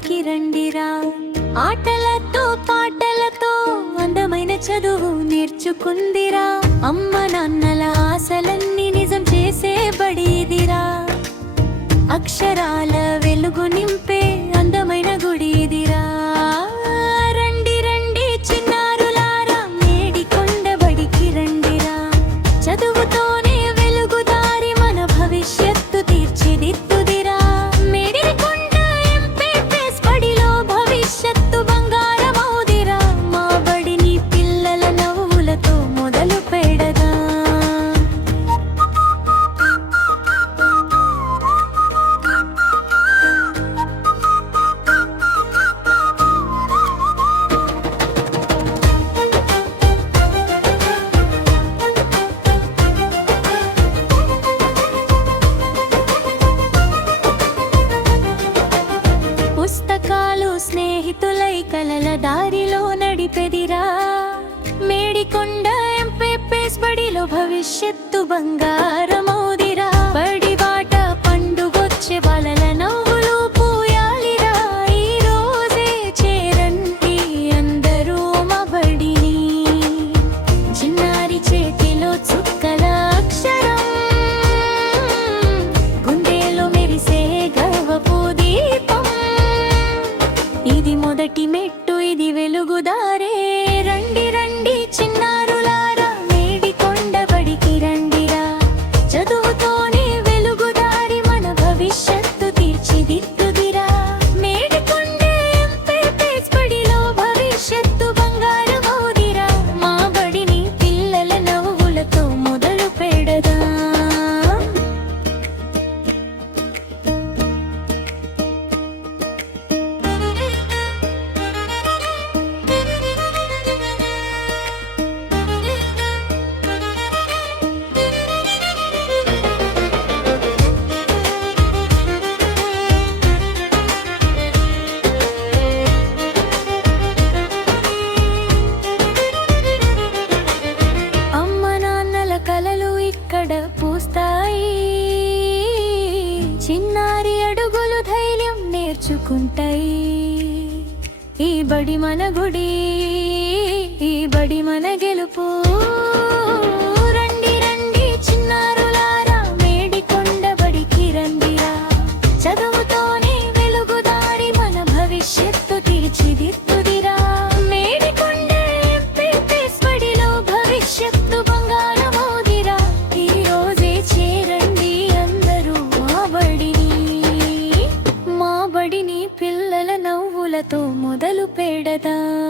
బడికి రండిరా. ఆటలతో పాటలతో అందమైన చదువు నేర్చుకుందిరా. అమ్మ నాన్నల ఆశలన్నీ నిజం చేసే బడిదిరా. అక్షరాల వెలుగు నింపే అందమైన గుడిదిరా. రండి రండి చిన్నారులారా, మేడికొండ బడికి రండిరా. చదువుతోనే వెలుగుదారి మన భవిష్యత్తు తీర్చిదిద్దుదిరా. మేడికొండ ఎంపీపీఎస్ బడిలో భవిష్యత్తు బంగారమవుదిరా. మా బడిని పిల్లల నవ్వులతో మొదలు పెడదాం. పుస్తకాలు స్నేహితులై కలల దారిలో నడిపెదిరా. మేడికొండ ఎంపీపీఎస్ బడిలో భవిష్యత్తు బంగారమవుదిరా. బడి బాట పండుగొచ్చే బాలల నవ్వులు పూయాలిరా. ఈ రోజే చేరండి అందరూ మా బడిని. చిన్నారి చేతిలో చుక్కల అక్షరం, గుండెలో మెరిసే గర్వపు దీపం. ఇది మొదటి మెట్టు, ఇది వెలుగుదారే. రండి రండి చిన్నారులారా, మేడికొండ బడికి రండిరా. చదువుతోనే వెలుగుదారి మన భవిష్యత్తు తీర్చిదిద్దుదిరా. మేడికొండ ఎంపీపీఎస్ బడిలో భవిష్యత్తు బంగారమవుదిరా. మా బడిని పిల్లల నవ్వులతో మొదలు పెడదాం. అమ్మ నాన్నల కలలు ఇక్కడ పూస్తాయి. చిన్నారి అడుగులు ధైర్యం నేర్చుకుంటాయి. ఈ బడి మన గుడి, ఈ బడి మన గెలుపు. రండి రండి చిన్నారులారా, మేడికొండ బడికి రండిరా. చదువుతోనే వెలుగుదారి మన భవిష్యత్తు తీర్చిదిద్దుదిరా. మేడికొండ ఎంపీపీఎస్ బడిలో భవిష్యత్తు బంగారమవుదిరా. ఈ రోజే చేరండి అందరూ మా బడిని. మా బడిని పిల్లల నవ్వులతో మొదలు పెడదాం.